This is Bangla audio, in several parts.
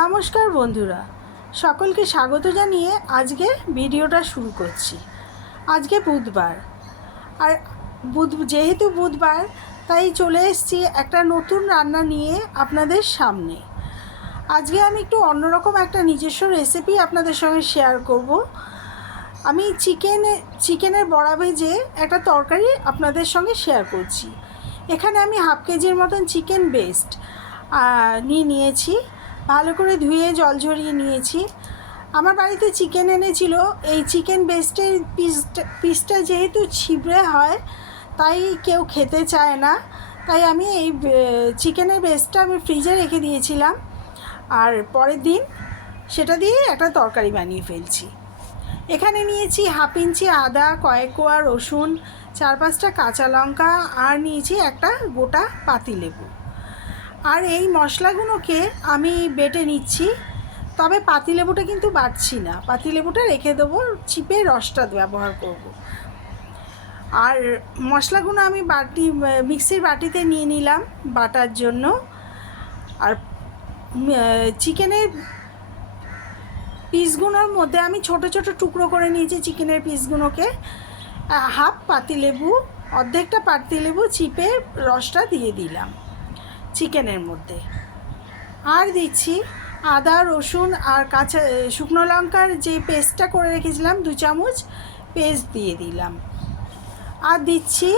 নমস্কার বন্ধুরা, সকলকে স্বাগত জানিয়ে আজকে ভিডিওটা শুরু করছি। আজকে বুধবার, আর যেহেতু বুধবার তাই চলে এসেছি একটা নতুন রান্না নিয়ে আপনাদের সামনে। আজকে আমি একটু অন্যরকম একটা নিজস্ব রেসিপি আপনাদের সঙ্গে শেয়ার করব। আমি চিকেনের বড়া ভেজে একটা তরকারি আপনাদের সঙ্গে শেয়ার করছি। এখানে আমি হাফ কেজির মতন চিকেন বেস্ট নিয়েছি। ভালো করে ধুয়ে জল ঝরিয়ে নিয়েছি। আমার বাড়িতে চিকেন এনেছিল। এই চিকেন বেস্টের পিসটা যেহেতু ছিবড়ে হয় তাই কেউ খেতে চায় না, তাই আমি এই চিকেনের বেস্টটা আমি ফ্রিজে রেখে দিয়েছিলাম, আর পরের দিন সেটা দিয়ে একটা তরকারি বানিয়ে ফেলছি। এখানে নিয়েছি হাফ ইঞ্চি আদা, কয়েক কোয়া রসুন, 4-5টা কাঁচা লঙ্কা, আর নিয়েছি একটা গোটা পাতিলেবু। আর এই মশলাগুলোকে আমি বেটে নিচ্ছি, তবে পাতিলেবুটা কিন্তু বাটছি না, পাতিলেবুটা রেখে দেবো, চিপে রসটা ব্যবহার করব। আর মশলাগুলো আমি মিক্সির বাটিতে নিয়ে নিলাম বাটার জন্য। আর চিকেনের পিসগুলোর মধ্যে আমি ছোট ছোট টুকরো করে নিয়েছি চিকেনের পিসগুলোকে। হাফ পাতিলেবু, অর্ধেকটা পাতিলেবু চিপে রসটা দিয়ে দিলাম চিকেনের মধ্যে। আর দিচ্ছি আদা, রসুন আর কাঁচা শুকনো লঙ্কার যে পেস্টটা করে রেখেছিলাম 2 চামচ পেস্ট দিয়ে দিলাম। আর দিচ্ছি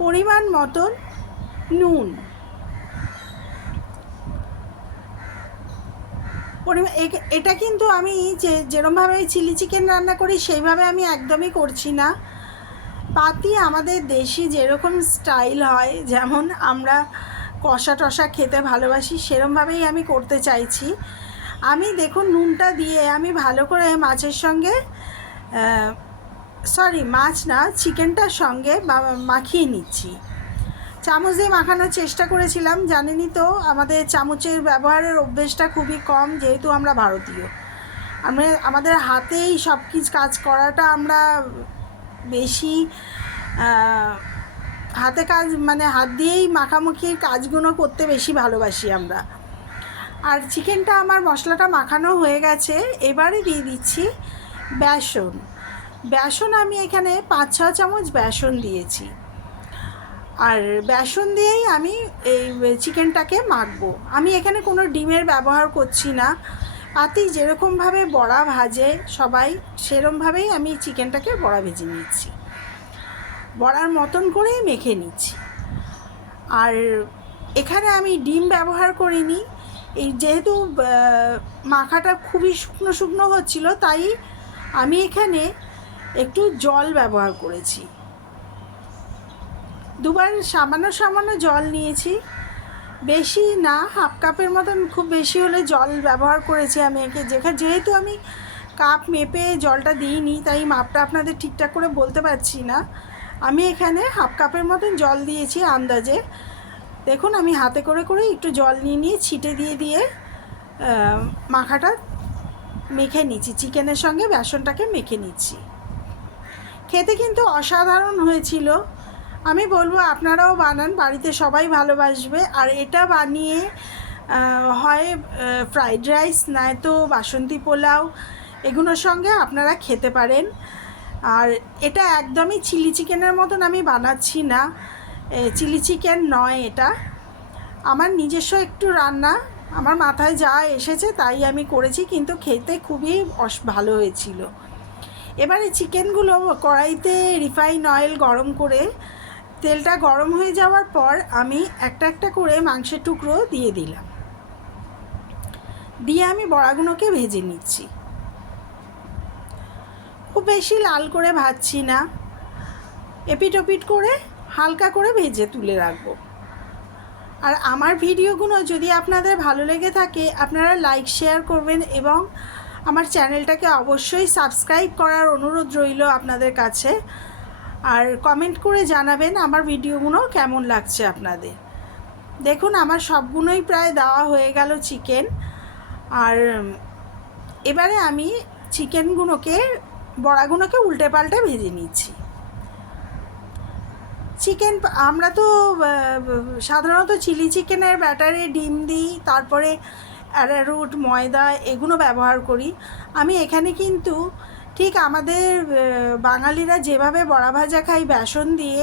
পরিমাণ মতন নুন। এটা কিন্তু আমি যেরমভাবে চিলি চিকেন রান্না করি সেইভাবে আমি একদমই করছি না। পাতি আমাদের দেশি যেরকম স্টাইল হয়, যেমন আমরা কষা টষা খেতে ভালোবাসি, সেরমভাবেই আমি করতে চাইছি। আমি দেখুন নুনটা দিয়ে আমি ভালো করে মাছের সঙ্গে মাছ না, চিকেনটার সঙ্গে মাখিয়ে নিচ্ছি। চামচ দিয়ে মাখানোর চেষ্টা করেছিলাম, জানেনই তো আমাদের চামচের ব্যবহারের অভ্যেসটা খুবই কম, যেহেতু আমরা ভারতীয়। আমাদের হাতেই সব কিছু কাজ করাটা আমরা বেশি হাতে কাজ, মানে হাত দিয়েই মাখামাখির কাজগুলো করতে বেশি ভালোবাসি আমরা। আর চিকেনটা আমার মশলাটা মাখানো হয়ে গেছে। এবারে দিয়ে দিচ্ছি বেসন। আমি এখানে 5-6 চামচ বেসন দিয়েছি। আর বেসন দিয়েই আমি এই চিকেনটাকে মাখবো। আমি এখানে কোনো ডিমের ব্যবহার করছি না। পাতি যেরকমভাবে বড়া ভাজে সবাই, সেরকমভাবেই আমি চিকেনটাকে বড়া ভেজে নিচ্ছি, বড়ার মতন করেই মেখে নিচ্ছি। আর এখানে আমি ডিম ব্যবহার করিনি, যেহেতু মাখাটা খুবই শুকনো শুকনো হচ্ছিল, তাই আমি এখানে একটু জল ব্যবহার করেছি। দুবার সামান্য জল নিয়েছি, বেশি না, হাফ কাপের মতন, খুব বেশি হলে জল ব্যবহার করেছি আমি যেহেতু আমি কাপ মেপে জলটা দিইনি, তাই মাপটা আপনাদের ঠিকঠাক করে বলতে পারছি না। আমি এখানে হাফ কাপের মতন জল দিয়েছি আন্দাজে। দেখুন আমি হাতে করে করে একটু জল নিয়ে ছিটে দিয়ে মাখাটা মেখে নিচ্ছি, চিকেনের সঙ্গে বেসনটাকে মেখে নিচ্ছি। খেতে কিন্তু অসাধারণ হয়েছিল। আমি বলবো আপনারাও বানান, বাড়িতে সবাই ভালোবাসবে। আর এটা বানিয়ে হয় ফ্রাইড রাইস, নয়তো বাসন্তী পোলাও, এগুলোর সঙ্গে আপনারা খেতে পারেন। আর এটা একদমই চিলি চিকেনের মতন আমি বানাচ্ছি না, চিলি চিকেন নয় এটা। আমার নিজস্ব একটু রান্না, আমার মাথায় যা এসেছে তাই আমি করেছি, কিন্তু খেতে খুবই ভালো হয়েছিল। এবারে চিকেনগুলো কড়াইতে রিফাইন অয়েল গরম করে, তেলটা গরম হয়ে যাওয়ার পর আমি একটা একটা করে মাংসের টুকরো দিয়ে দিলাম, দিয়ে আমি বড়াগুলোকে ভেজে নিচ্ছি। খুব বেশি লাল করে ভাজছি না, এপিট ওপিট করে হালকা করে ভেজে তুলে রাখবো। আর আমার ভিডিওগুলো যদি আপনাদের ভালো লেগে থাকে, আপনারা লাইক শেয়ার করবেন এবং আমার চ্যানেলটাকে অবশ্যই সাবস্ক্রাইব করার অনুরোধ রইল আপনাদের কাছে। আর কমেন্ট করে জানাবেন আমার ভিডিওগুলো কেমন লাগছে আপনাদের। দেখুন আমার সবগুলোই প্রায় দেওয়া হয়ে গেল চিকেন। আর এবারে আমি বড়াগুলোকে উল্টে পাল্টে ভেজে নিচ্ছি। চিকেন আমরা তো সাধারণত চিলি চিকেনের ব্যাটারে ডিম দিই, তারপরে অ্যারারুট, ময়দা এগুলো ব্যবহার করি। আমি এখানে কিন্তু ঠিক আমাদের বাঙালিরা যেভাবে বড়া ভাজা খাই বেসন দিয়ে,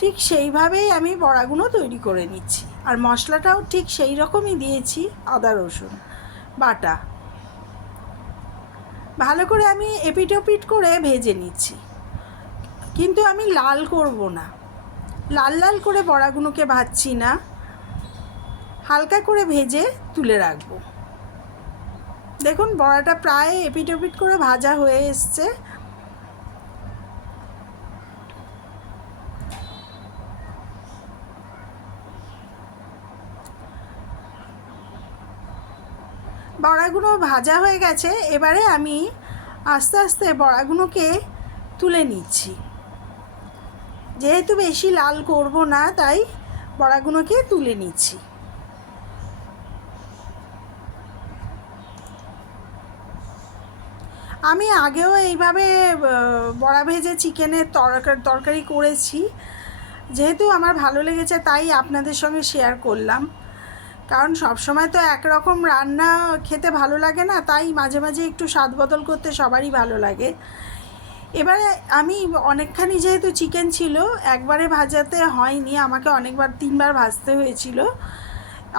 ঠিক সেইভাবেই আমি বড়াগুলো তৈরি করে নিচ্ছি। আর মশলাটাও ঠিক সেই রকমই দিয়েছি, আদা রসুন বাটা। ভালো করে আমি এপিট ওপিট করে ভেজে নিচ্ছি, কিন্তু আমি লাল করব না, লাল লাল করে বড়াগুলোকে ভাজছি না, হালকা করে ভেজে তুলে রাখবো। দেখুন বড়াটা প্রায় এপিট ওপিট করে ভাজা হয়ে এসছে। বড়াগুলো ভাজা হয়ে গেছে। এবারে আমি আস্তে আস্তে বড়াগুলোকে তুলে নিচ্ছি। যেহেতু বেশি লাল করব না, তাই বড়াগুলোকে তুলে নিচ্ছি। আমি আগেও এইভাবে বড়া ভেজে চিকেনের তরকারি করেছি। যেহেতু আমার ভালো লেগেছে তাই আপনাদের সঙ্গে শেয়ার করলাম। কারণ সবসময় তো একরকম রান্না খেতে ভালো লাগে না, তাই মাঝে মাঝে একটু স্বাদ বদল করতে সবারই ভালো লাগে। এবারে আমি অনেকখানি যেহেতু চিকেন ছিল, একবারে ভাজাতে হয়নি, আমাকে অনেকবার 3বার ভাজতে হয়েছিল।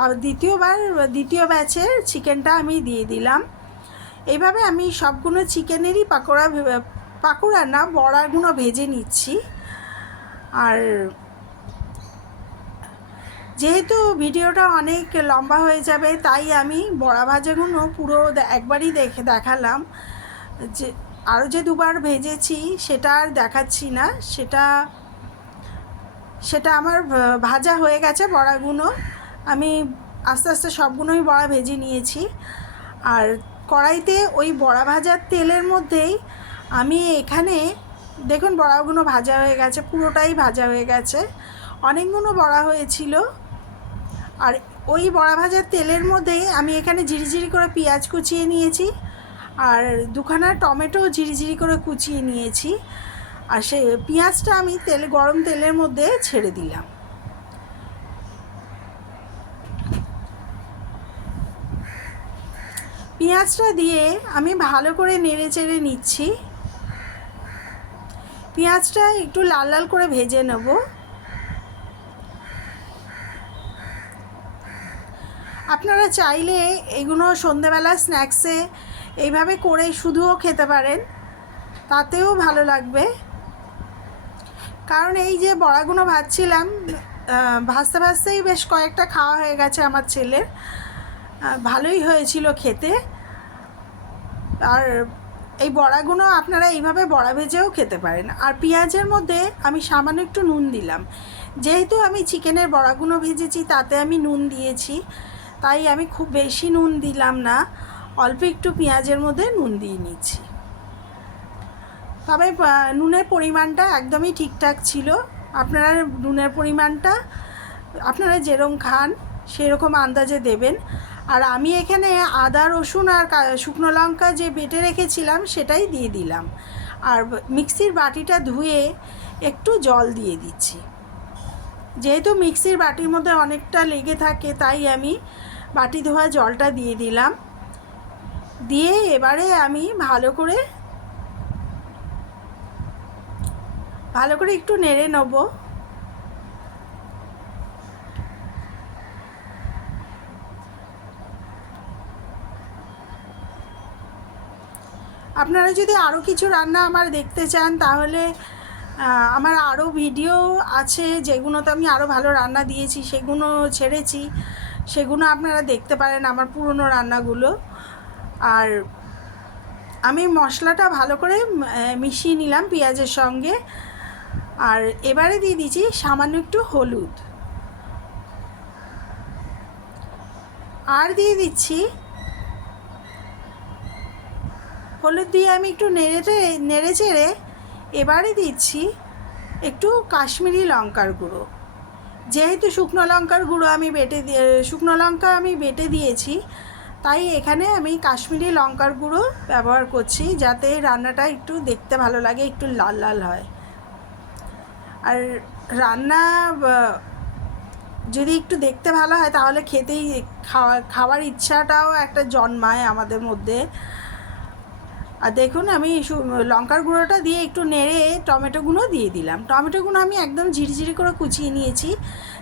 আর দ্বিতীয় ব্যাচের চিকেনটা আমি দিয়ে দিলাম। এইভাবে আমি সবগুলো চিকেনেরই পাকোড়া না বড়াগুলো ভেজে নিচ্ছি। আর যেহেতু ভিডিওটা অনেক লম্বা হয়ে যাবে, তাই আমি বড়া ভাজাগুলো পুরো একবারই দেখালাম। যে আরও যে 2বার ভেজেছি সেটা আর দেখাচ্ছি না, সেটা আমার ভাজা হয়ে গেছে বড়াগুলো। আমি আস্তে আস্তে সবগুলোই বড়া ভেজে নিয়েছি। আর কড়াইতে ওই বড়া ভাজার তেলের মধ্যেই আমি এখানে দেখুন বড়াগুলো ভাজা হয়ে গেছে, পুরোটাই ভাজা হয়ে গেছে, অনেকগুলো বড়া হয়েছিল। আর ওই বড়া ভাজার তেলের মধ্যেই আমি এখানে ঝিরিঝিরি করে পেঁয়াজ কুচিয়ে নিয়েছি, আর 2খানা টমেটো ঝিরিঝিরি করে কুচিয়ে নিয়েছি। আর সেই পেঁয়াজটা আমি গরম তেলের মধ্যে ছেড়ে দিলাম। পেঁয়াজটা দিয়ে আমি ভালো করে নেড়ে চেড়ে নিচ্ছি। পেঁয়াজটা একটু লাল লাল করে ভেজে নেব। আপনারা চাইলে এগুলো সন্ধেবেলা স্ন্যাক্সে এইভাবে করে শুধুও খেতে পারেন, তাতেও ভালো লাগবে। কারণ এই যে বড়াগুলো ভাজছিলাম, ভাজতে ভাজতেই বেশ কয়েকটা খাওয়া হয়ে গেছে আমার ছেলের, ভালোই হয়েছিল খেতে। আর এই বড়াগুলো আপনারা এইভাবে বড়া ভেজেও খেতে পারেন। আর পেঁয়াজের মধ্যে আমি সামান্য একটু নুন দিলাম, যেহেতু আমি চিকেনের বড়াগুলো ভেজেছি তাতে আমি নুন দিয়েছি, তাই আমি খুব বেশি নুন দিলাম না, অল্প একটু পেঁয়াজের মধ্যে নুন দিয়ে নিচ্ছি। তবে নুনের পরিমাণটা একদমই ঠিকঠাক ছিল। আপনারা নুনের পরিমাণটা আপনারা যেরকম খান সেরকম আন্দাজে দেবেন। আর আমি এখানে আদা রসুন আর শুকনো লঙ্কা যে বেটে রেখেছিলাম সেটাই দিয়ে দিলাম। আর মিক্সির বাটিটা ধুয়ে একটু জল দিয়ে দিচ্ছি। যেহেতু মিক্সির বাটির মধ্যে অনেকটা লেগে থাকে, তাই আমি বাটি ধোয়া জলটা দিয়ে দিলাম। দিয়ে এবারে আমি ভালো করে একটু নেড়ে নেব। আপনারা যদি আরও কিছু রান্না আমার দেখতে চান, তাহলে আমার আরও ভিডিও আছে যেগুলোতে আমি আরও ভালো রান্না দিয়েছি, সেগুলো ছেড়েছি, সেগুলো আপনারা দেখতে পারেন আমার পুরনো রান্নাগুলো। আর আমি মশলাটা ভালো করে মিশিয়ে নিলাম পেঁয়াজের সঙ্গে। আর এবারে দিয়ে দিচ্ছি সামান্য একটু হলুদ, আর দিয়ে দিচ্ছি হলুদ দিয়ে আমি একটু নেড়ে চেড়ে এবারে দিচ্ছি একটু কাশ্মীরি লঙ্কার গুঁড়ো। যেহেতু শুকনো লঙ্কা আমি বেটে দিয়েছি, তাই এখানে আমি কাশ্মীরি লঙ্কার গুঁড়ো ব্যবহার করছি, যাতে রান্নাটা একটু দেখতে ভালো লাগে, একটু লাল লাল হয়। আর রান্না যদি একটু দেখতে ভালো হয় তাহলে খেতেই খাওয়ার ইচ্ছাটাও একটা জন্মায় আমাদের মধ্যে। আর দেখুন আমি লঙ্কার গুঁড়োটা দিয়ে একটু নেড়ে টমেটোগুলো দিয়ে দিলাম। টমেটোগুলো আমি একদম ঝিরিঝিরি করে কুচিয়ে নিয়েছি,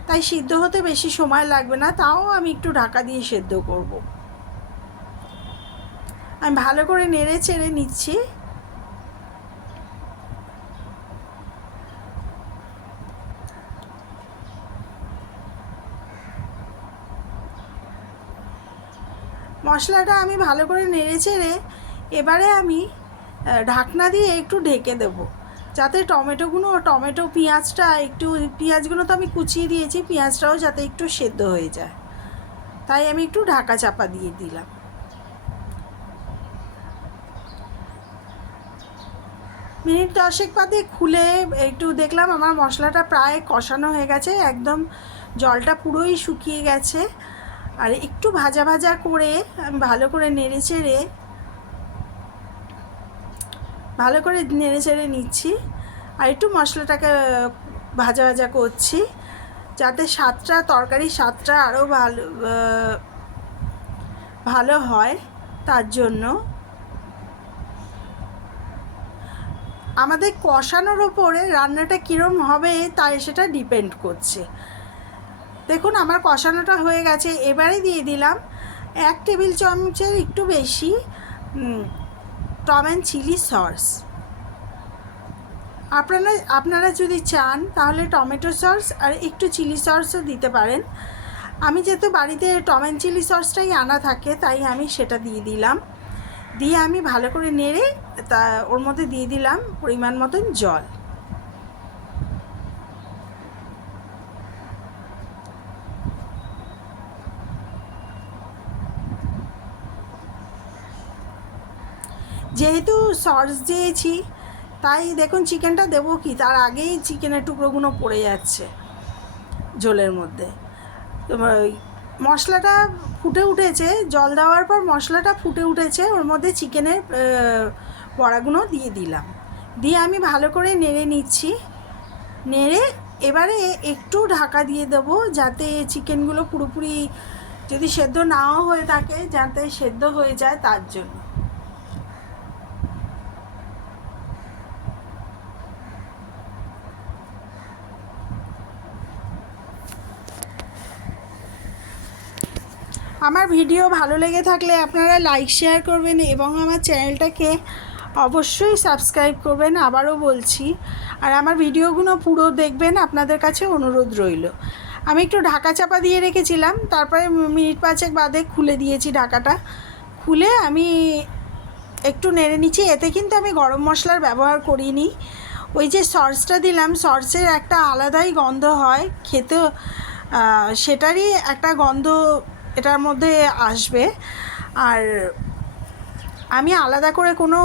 তাই সিদ্ধ হতে বেশি সময় লাগবে না, তাও আমি একটু ঢাকা দিয়ে সেদ্ধ করব। আমি ভালো করে নেড়ে চেড়ে নিচ্ছি। মশলাটা আমি ভালো করে নেড়ে চেড়ে এবারে আমি ঢাকনা দিয়ে একটু ঢেকে দেবো, যাতে টমেটো পেঁয়াজটা একটু, পেঁয়াজগুলো তো আমি কুচিয়ে দিয়েছি, পেঁয়াজটাও যাতে একটু সেদ্ধ হয়ে যায়, তাই আমি একটু ঢাকা চাপা দিয়ে দিলাম। মিনিট 10 বাদে খুলে একটু দেখলাম আমার মশলাটা প্রায় কষানো হয়ে গেছে, একদম জলটা পুরোই শুকিয়ে গেছে। আর একটু ভাজা ভাজা করে আমি ভালো করে নেড়ে চেড়ে নিচ্ছি। আর একটু মশলাটাকে ভাজা ভাজা করছি, যাতে তরকারির স্বাদটা আরও ভালো হয়। তার জন্য আমাদের কষানোর ওপরে রান্নাটা কীরম হবে তাই সেটা ডিপেন্ড করছে। দেখুন আমার কষানোটা হয়ে গেছে, এবারে দিয়ে দিলাম 1 টেবিল চামচের একটু বেশি টম অ্যান্ড চিলি সস। আপনারা যদি চান তাহলে টমেটো সস আর একটু চিলি সসও দিতে পারেন। আমি যেহেতু বাড়িতে টম অ্যান্ড চিলি সসটাই আনা থাকে, তাই আমি সেটা দিয়ে দিলাম। দিয়ে আমি ভালো করে নেড়ে ওর মধ্যে দিয়ে দিলাম পরিমাণ মতন জল। যেহেতু সস দিয়েছি তাই দেখুন চিকেনটা দেবো কি তার আগেই চিকেনের টুকরোগুলো পড়ে যাচ্ছে ঝোলের মধ্যে। মশলাটা ফুটে উঠেছে, জল দেওয়ার পর মশলাটা ফুটে উঠেছে, ওর মধ্যে চিকেনের বড়াগুলো দিয়ে দিলাম। দিয়ে আমি ভালো করে নেড়ে নিচ্ছি। নেড়ে এবারে একটু ঢাকা দিয়ে দেবো, যাতে চিকেনগুলো পুরোপুরি যদি সেদ্ধ নাও হয়ে থাকে যাতে সেদ্ধ হয়ে যায়, তার জন্য। আমার ভিডিও ভালো লেগে থাকলে আপনারা লাইক শেয়ার করবেন এবং আমার চ্যানেলটাকে অবশ্যই সাবস্ক্রাইব করবেন, আবারও বলছি। আর আমার ভিডিওগুলো পুরো দেখবেন, আপনাদের কাছে অনুরোধ রইল। আমি একটু ঢাকা চাপা দিয়ে রেখেছিলাম, তারপরে মিনিট 5 বাদে খুলে দিয়েছি ঢাকাটা। খুলে আমি একটু নেড়ে নিচ্ছি। এতে কিন্তু আমি গরম মশলার ব্যবহার করিনি, ওই যে সসটা দিলাম, সসের একটা আলাদাই গন্ধ হয় খেতে, সেটারই একটা গন্ধ এটার মধ্যে আসবে। আর আমি আলাদা করে কোনো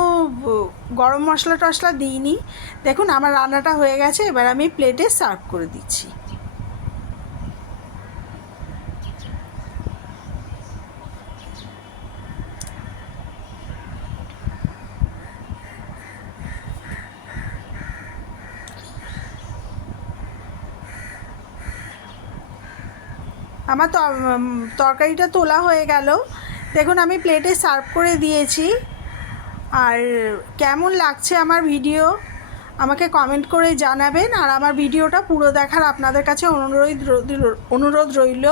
গরম মশলা টশলা দিইনি। দেখুন আমার রান্নাটা হয়ে গেছে, এবার আমি প্লেটে সার্ভ করে দিচ্ছি। আমার তরকারিটা তোলা হয়ে গেল, দেখুন আমি প্লেটে সার্ভ করে দিয়েছি। আর কেমন লাগছে আমার ভিডিও আমাকে কমেন্ট করে জানাবেন। আর আমার ভিডিওটা পুরো দেখার আপনাদের কাছে অনুরোধ রইল।